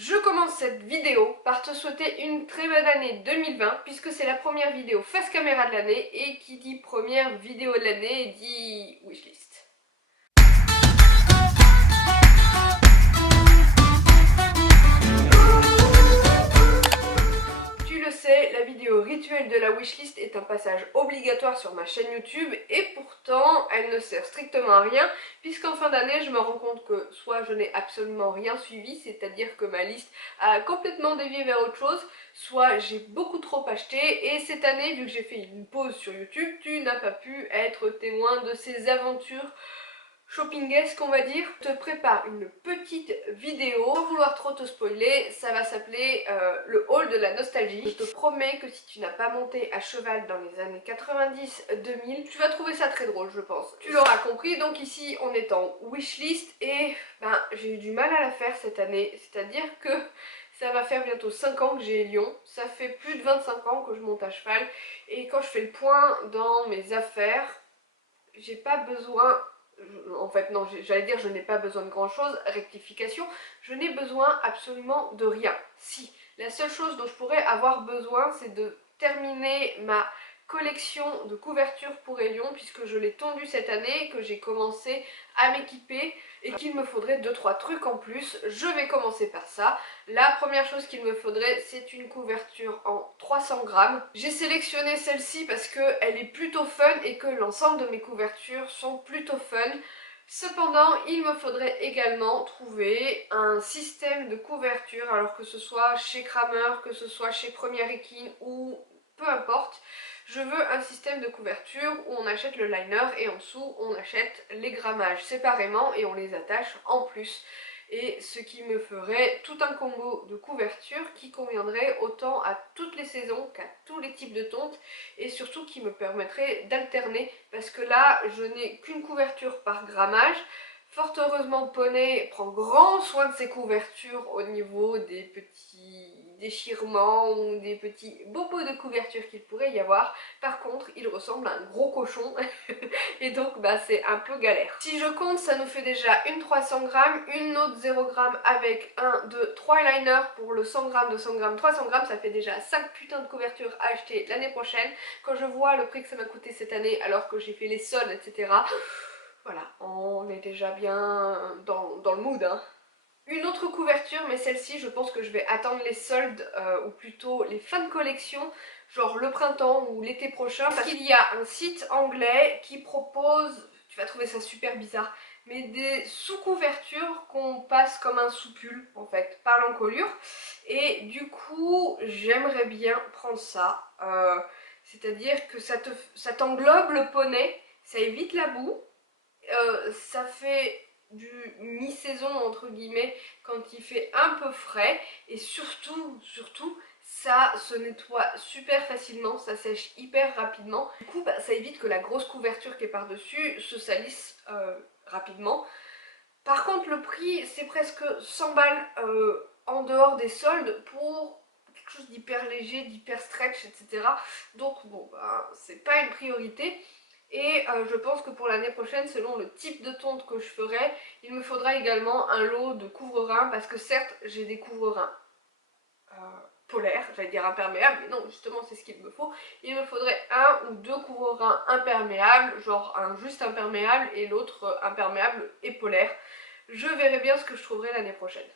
Je commence cette vidéo par te souhaiter une très bonne année 2020 puisque c'est la première vidéo face caméra de l'année et qui dit première vidéo de l'année dit wishlist. Tu le sais, la vidéo rituelle de la wishlist est un passage obligatoire sur ma chaîne YouTube et pourtant elle ne sert strictement à rien puisqu'en fin d'année je me rends compte que soit je n'ai absolument rien suivi, c'est-à-dire que ma liste a complètement dévié vers autre chose, soit j'ai beaucoup trop acheté et cette année, vu que j'ai fait une pause sur YouTube, tu n'as pas pu être témoin de ces aventures shoppingesque on va dire. Je te prépare une petite vidéo, sans vouloir trop te spoiler, ça va s'appeler le haul de la nostalgie. Je te promets que si tu n'as pas monté à cheval dans les années 90-2000, tu vas trouver ça très drôle je pense. Tu l'auras compris, donc ici on est en wishlist et j'ai eu du mal à la faire cette année, c'est-à-dire que ça va faire bientôt 5 ans que j'ai Lyon, ça fait plus de 25 ans que je monte à cheval et quand je fais le point dans mes affaires, j'ai pas besoin, en fait non, j'allais dire je n'ai pas besoin de grand chose, rectification, je n'ai besoin absolument de rien. Si, la seule chose dont je pourrais avoir besoin c'est de terminer ma collection de couvertures pour Elion puisque je l'ai tondue cette année, que j'ai commencé à m'équiper et qu'il me faudrait 2-3 trucs en plus. Je vais commencer par ça. La première chose qu'il me faudrait c'est une couverture en 300 grammes. J'ai sélectionné celle-ci parce qu'elle est plutôt fun et que l'ensemble de mes couvertures sont plutôt fun. Cependant, il me faudrait également trouver un système de couverture, alors que ce soit chez Kramer, que ce soit chez Première Équine ou peu importe. Je veux un système de couverture où on achète le liner et en dessous on achète les grammages séparément et on les attache en plus. Et ce qui me ferait tout un combo de couverture qui conviendrait autant à toutes les saisons qu'à tous les types de tontes et surtout qui me permettrait d'alterner parce que là je n'ai qu'une couverture par grammage. Fort heureusement Poney prend grand soin de ses couvertures au niveau des petits déchirements ou des petits bobos de couverture qu'il pourrait y avoir. Par contre il ressemble à un gros cochon et donc c'est un peu galère. Si je compte, ça nous fait déjà une 300 grammes, une autre 0 g avec 1, 2, 3 liners pour le 100 g, 200 g, 300 g, ça fait déjà 5 putains de couvertures à acheter l'année prochaine. Quand je vois le prix que ça m'a coûté cette année alors que j'ai fait les soldes etc, voilà, on est déjà bien dans le mood hein. Une autre couverture, mais celle-ci je pense que je vais attendre les soldes ou plutôt les fins de collection, genre le printemps ou l'été prochain, parce qu'il y a un site anglais qui propose, tu vas trouver ça super bizarre, mais des sous-couvertures qu'on passe comme un sous-pull en fait, par l'encolure, et du coup j'aimerais bien prendre ça, c'est-à-dire que ça t'englobe le poney, ça évite la boue, ça fait du mi-saison entre guillemets quand il fait un peu frais et surtout ça se nettoie super facilement, ça sèche hyper rapidement. Du coup ça évite que la grosse couverture qui est par dessus se salisse rapidement. Par contre le prix c'est presque 100 balles en dehors des soldes pour quelque chose d'hyper léger, d'hyper stretch etc. Donc bon c'est pas une priorité. Et je pense que pour l'année prochaine, selon le type de tonte que je ferai, il me faudra également un lot de couvre-reins parce que certes j'ai des couvre-reins polaires, j'allais dire imperméables, mais non justement c'est ce qu'il me faut. Il me faudrait un ou deux couvre-reins imperméables, genre un juste imperméable et l'autre imperméable et polaire. Je verrai bien ce que je trouverai l'année prochaine.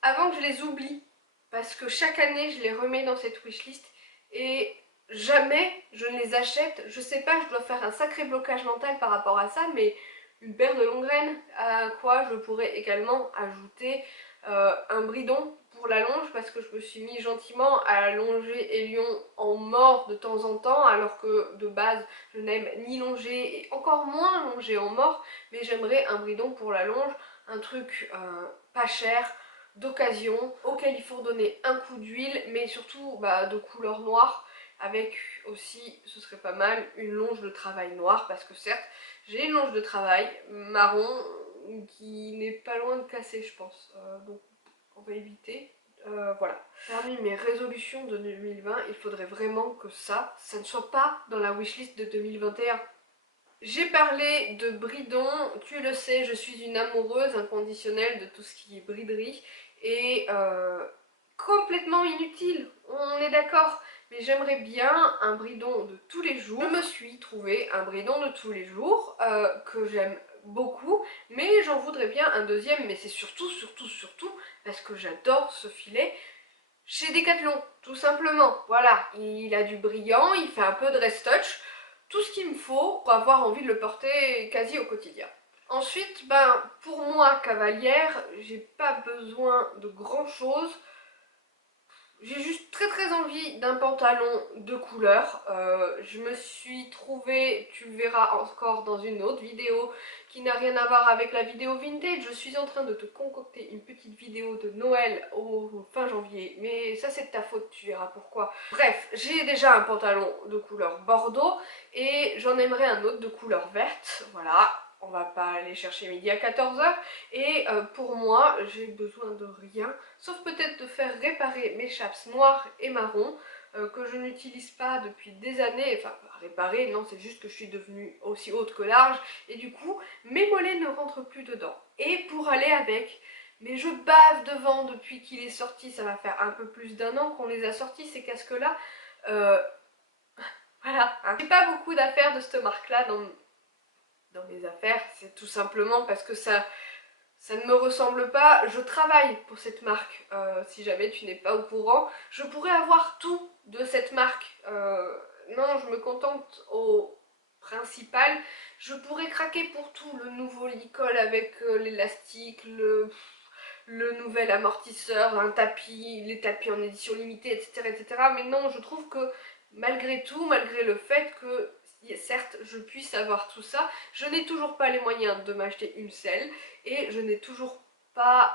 Avant que je les oublie, parce que chaque année je les remets dans cette wishlist et jamais je ne les achète. Je sais pas, je dois faire un sacré blocage mental par rapport à ça, mais une paire de longues graines, à quoi je pourrais également ajouter un bridon pour la longe, parce que je me suis mis gentiment à longer Elion en mort de temps en temps, alors que de base je n'aime ni longer et encore moins longer en mort, mais j'aimerais un bridon pour la longe, un truc pas cher, d'occasion, auquel il faut redonner un coup d'huile, mais surtout de couleur noire, avec aussi, ce serait pas mal, une longe de travail noire, parce que certes, j'ai une longe de travail marron qui n'est pas loin de casser, je pense, donc on va éviter. Voilà. Parmi mes résolutions de 2020, il faudrait vraiment que ça ne soit pas dans la wishlist de 2021. J'ai parlé de bridon, tu le sais, je suis une amoureuse inconditionnelle de tout ce qui est briderie et complètement inutile, on est d'accord. Mais j'aimerais bien un bridon de tous les jours. Je me suis trouvé un bridon de tous les jours que j'aime beaucoup, mais j'en voudrais bien un deuxième, mais c'est surtout parce que j'adore ce filet chez Decathlon, tout simplement. Voilà, il a du brillant, il fait un peu de rest touch, tout ce qu'il me faut pour avoir envie de le porter quasi au quotidien. Ensuite, ben, pour moi, cavalière, j'ai pas besoin de grand chose. J'ai juste très envie d'un pantalon de couleur. Je me suis trouvée, tu le verras encore dans une autre vidéo qui n'a rien à voir avec la vidéo vintage. Je suis en train de te concocter une petite vidéo de Noël au fin janvier. Mais ça c'est de ta faute, tu verras pourquoi. Bref, j'ai déjà un pantalon de couleur bordeaux et j'en aimerais un autre de couleur verte. Voilà. On va pas aller chercher midi à 14h. Et pour moi, j'ai besoin de rien, sauf peut-être de faire réparer mes chaps noirs et marron que je n'utilise pas depuis des années. Enfin, réparer, non, c'est juste que je suis devenue aussi haute que large. Et du coup, mes mollets ne rentrent plus dedans. Et pour aller avec, mais je bave devant depuis qu'il est sorti. Ça va faire un peu plus d'un an qu'on les a sortis, ces casques-là. Voilà, hein. J'ai pas beaucoup d'affaires de cette marque-là dans mes affaires. C'est tout simplement parce que ça ne me ressemble pas. Je travaille pour cette marque, si jamais tu n'es pas au courant. Je pourrais avoir tout de cette marque. Non, je me contente au principal. Je pourrais craquer pour tout. Le nouveau licol avec l'élastique, le nouvel amortisseur, un tapis, les tapis en édition limitée, etc., etc. Mais non, je trouve que malgré tout, malgré le fait que certes je puisse avoir tout ça, je n'ai toujours pas les moyens de m'acheter une selle et je n'ai toujours pas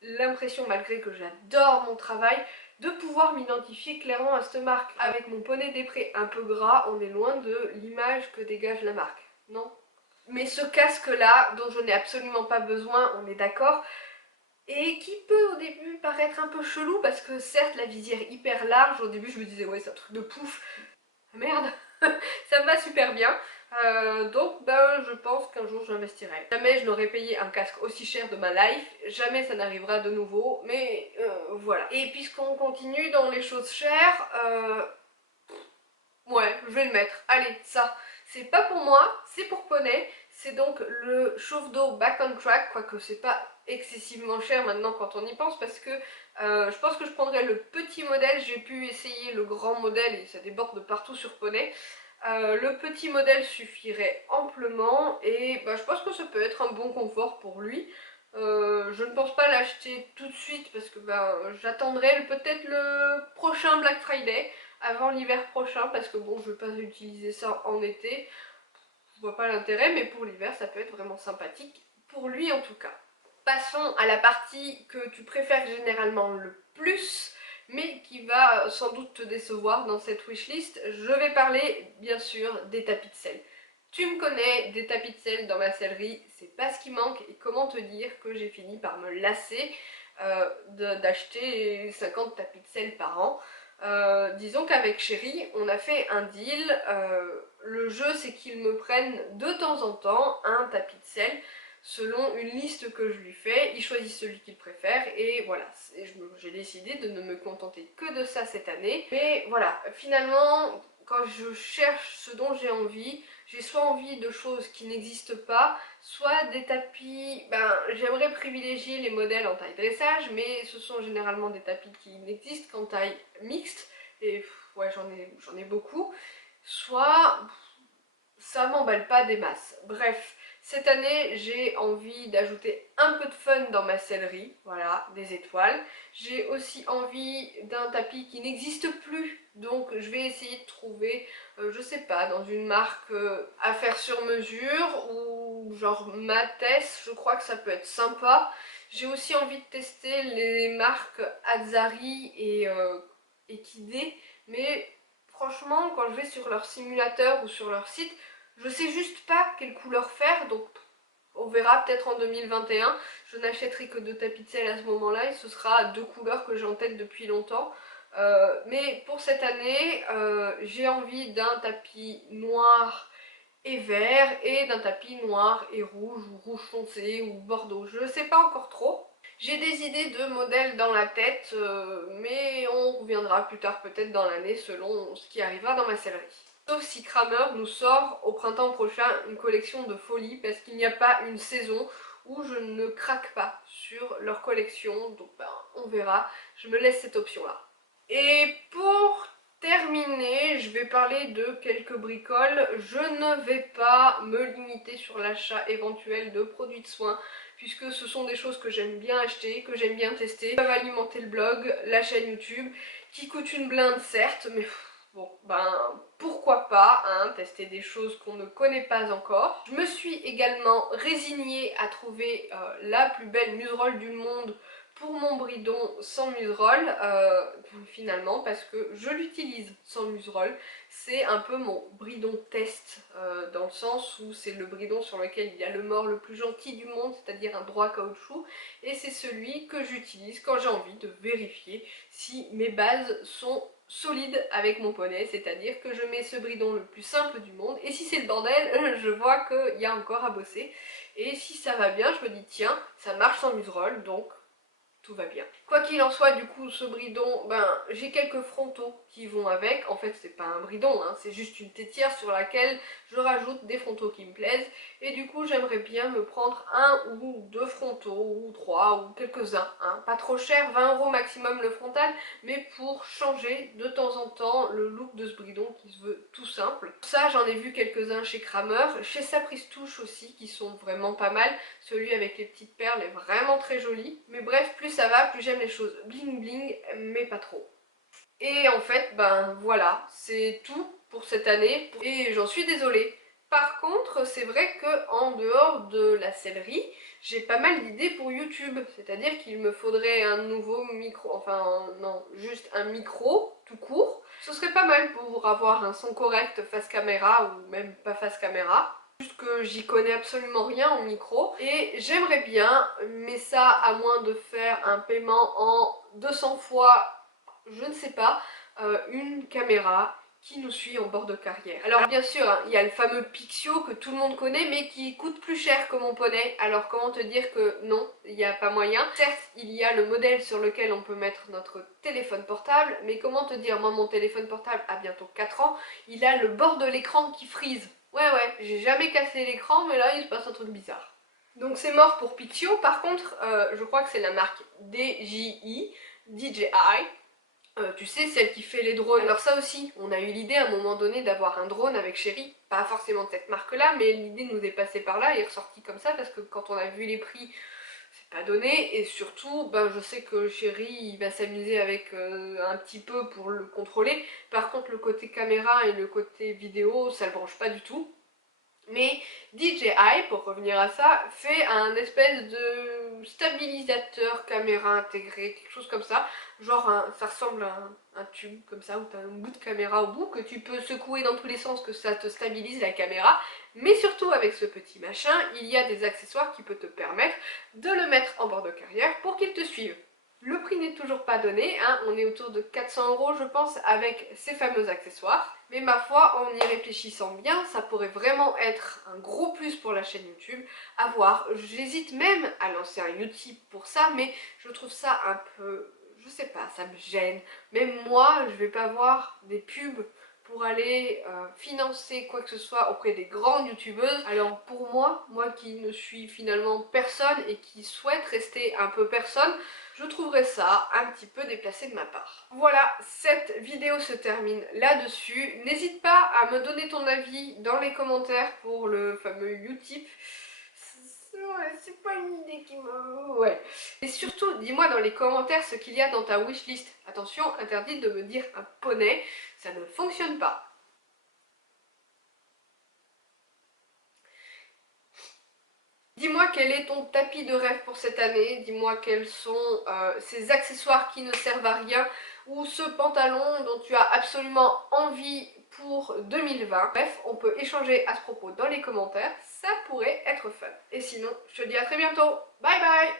l'impression, malgré que j'adore mon travail, de pouvoir m'identifier clairement à cette marque. Avec mon poney des prés un peu gras, on est loin de l'image que dégage la marque, non? Mais ce casque là, dont je n'ai absolument pas besoin, on est d'accord, et qui peut au début paraître un peu chelou parce que certes la visière hyper large, au début je me disais ouais c'est un truc de pouf, merde, ça me va super bien. Donc ben je pense qu'un jour j'investirai. Jamais je n'aurais payé un casque aussi cher de ma life, jamais ça n'arrivera de nouveau, mais voilà. Et puisqu'on continue dans les choses chères, ouais, je vais le mettre. Allez, ça. C'est pas pour moi, c'est pour Poney. C'est donc le chauffe-d'eau Back on Track, quoique c'est pas excessivement cher maintenant quand on y pense, parce que je pense que je prendrais le petit modèle. J'ai pu essayer le grand modèle et ça déborde de partout sur Poney. Le petit modèle suffirait amplement et bah, je pense que ça peut être un bon confort pour lui. Je ne pense pas l'acheter tout de suite parce que bah, j'attendrai peut-être le prochain Black Friday avant l'hiver prochain parce que bon je vais pas utiliser ça en été, je vois pas l'intérêt, mais pour l'hiver ça peut être vraiment sympathique, pour lui en tout cas. Passons à la partie que tu préfères généralement le plus, mais qui va sans doute te décevoir dans cette wishlist. Je vais parler bien sûr des tapis de selle. Tu me connais, des tapis de selle dans ma sellerie, c'est pas ce qui manque, et comment te dire que j'ai fini par me lasser d'acheter 50 tapis de selle par an. Disons qu'avec Chéri, on a fait un deal. Le jeu, c'est qu'il me prenne de temps en temps un tapis de selle selon une liste que je lui fais. Il choisit celui qu'il préfère et voilà. J'ai décidé de ne me contenter que de ça cette année. Mais voilà, finalement, quand je cherche ce dont j'ai soit envie de choses qui n'existent pas, soit des tapis, ben j'aimerais privilégier les modèles en taille dressage, mais ce sont généralement des tapis qui n'existent qu'en taille mixte, et ouais j'en ai beaucoup, soit ça m'emballe pas des masses. Bref, cette année j'ai envie d'ajouter un peu de fun dans ma sellerie, voilà, des étoiles. J'ai aussi envie d'un tapis qui n'existe plus, donc je vais essayer de trouver, je sais pas, dans une marque à faire sur mesure, ou genre Mathès, je crois que ça peut être sympa. J'ai aussi envie de tester les marques Azari et Equidé, mais franchement quand je vais sur leur simulateur ou sur leur site, je sais juste pas quelle couleur faire, donc on verra peut-être en 2021. Je n'achèterai que 2 tapis de selle à ce moment-là et ce sera 2 couleurs que j'ai en tête depuis longtemps. Mais pour cette année, j'ai envie d'un tapis noir et vert et d'un tapis noir et rouge ou rouge foncé ou bordeaux. Je sais pas encore trop. J'ai des idées de modèles dans la tête, mais on reviendra plus tard peut-être dans l'année selon ce qui arrivera dans ma sellerie. Sauf si Kramer nous sort au printemps prochain une collection de folie, parce qu'il n'y a pas une saison où je ne craque pas sur leur collection, donc ben, on verra, je me laisse cette option là. Et pour terminer, je vais parler de quelques bricoles. Je ne vais pas me limiter sur l'achat éventuel de produits de soins, puisque ce sont des choses que j'aime bien acheter, que j'aime bien tester, qui peuvent alimenter le blog, la chaîne YouTube, qui coûtent une blinde certes, mais bon, ben pourquoi pas, hein, tester des choses qu'on ne connaît pas encore. Je me suis également résignée à trouver la plus belle muserolle du monde pour mon bridon sans muserolle, finalement, parce que je l'utilise sans muserolle. C'est un peu mon bridon test, dans le sens où c'est le bridon sur lequel il y a le mort le plus gentil du monde, c'est-à-dire un droit caoutchouc, et c'est celui que j'utilise quand j'ai envie de vérifier si mes bases sont solides avec mon poney, c'est-à-dire que je mets ce bridon le plus simple du monde, et si c'est le bordel, je vois qu'il y a encore à bosser, et si ça va bien, je me dis tiens, ça marche sans muserolle, donc tout va bien. Quoi qu'il en soit, du coup, ce bridon, ben, j'ai quelques frontaux qui vont avec. En fait, c'est pas un bridon, hein, c'est juste une tétière sur laquelle je rajoute des frontaux qui me plaisent. Et du coup, j'aimerais bien me prendre un ou deux frontaux, ou trois, ou quelques-uns. Hein. Pas trop cher, 20 € maximum le frontal, mais pour changer de temps en temps le look de ce bridon qui se veut tout simple. Ça, j'en ai vu quelques-uns chez Kramer, chez Saprice Touche aussi, qui sont vraiment pas mal. Celui avec les petites perles est vraiment très joli. Mais bref, plus ça va, plus j'aime les choses bling bling, mais pas trop. Et en fait, ben voilà, c'est tout pour cette année. Et j'en suis désolée. Par contre, c'est vrai que en dehors de la sellerie, j'ai pas mal d'idées pour YouTube. C'est-à-dire qu'il me faudrait un nouveau micro, enfin non, juste un micro tout court. Ce serait pas mal pour avoir un son correct face caméra ou même pas face caméra. Juste que j'y connais absolument rien en micro. Et j'aimerais bien, mais ça à moins de faire un paiement en 200 fois, je ne sais pas, une caméra qui nous suit en bord de carrière. Alors bien sûr, hein, il y a le fameux Pixio que tout le monde connaît mais qui coûte plus cher que mon poney. Alors comment te dire que non, il n'y a pas moyen. Certes, il y a le modèle sur lequel on peut mettre notre téléphone portable, mais comment te dire, moi mon téléphone portable a bientôt 4 ans, il a le bord de l'écran qui frise. Ouais, j'ai jamais cassé l'écran, mais là il se passe un truc bizarre. Donc c'est mort pour Pixio. Par contre, je crois que c'est la marque DJI. Tu sais, celle qui fait les drones. Alors ça aussi, on a eu l'idée à un moment donné d'avoir un drone avec Chéri. Pas forcément de cette marque-là, mais l'idée nous est passée par là et est ressortie comme ça parce que quand on a vu les prix, c'est pas donné. Et surtout, ben, je sais que Chéri, il va s'amuser avec un petit peu pour le contrôler. Par contre, le côté caméra et le côté vidéo, ça le branche pas du tout. Mais DJI, pour revenir à ça, fait un espèce de stabilisateur caméra intégré, quelque chose comme ça. Genre, ça ressemble à un tube comme ça, où tu as un bout de caméra au bout, que tu peux secouer dans tous les sens, que ça te stabilise la caméra. Mais surtout, avec ce petit machin, il y a des accessoires qui peuvent te permettre de le mettre en bord de carrière pour qu'il te suive. Le prix n'est toujours pas donné, hein, on est autour de 400 € je pense avec ces fameux accessoires. Mais ma foi, en y réfléchissant bien, ça pourrait vraiment être un gros plus pour la chaîne YouTube. À voir, j'hésite même à lancer un Utip pour ça, mais je trouve ça un peu, je sais pas, ça me gêne. Même moi, je vais pas voir des pubs pour aller financer quoi que ce soit auprès des grandes youtubeuses. Alors pour moi qui ne suis finalement personne et qui souhaite rester un peu personne, je trouverais ça un petit peu déplacé de ma part. Voilà, cette vidéo se termine là-dessus. N'hésite pas à me donner ton avis dans les commentaires pour le fameux Utip. Ouais, c'est pas une idée qui me... Ouais. Et surtout, dis-moi dans les commentaires ce qu'il y a dans ta wishlist. Attention, interdit de me dire un poney, ça ne fonctionne pas. Dis-moi quel est ton tapis de rêve pour cette année, dis-moi quels sont ces accessoires qui ne servent à rien ou ce pantalon dont tu as absolument envie pour 2020. Bref, on peut échanger à ce propos dans les commentaires, ça pourrait être fun. Et sinon, je te dis à très bientôt, bye bye.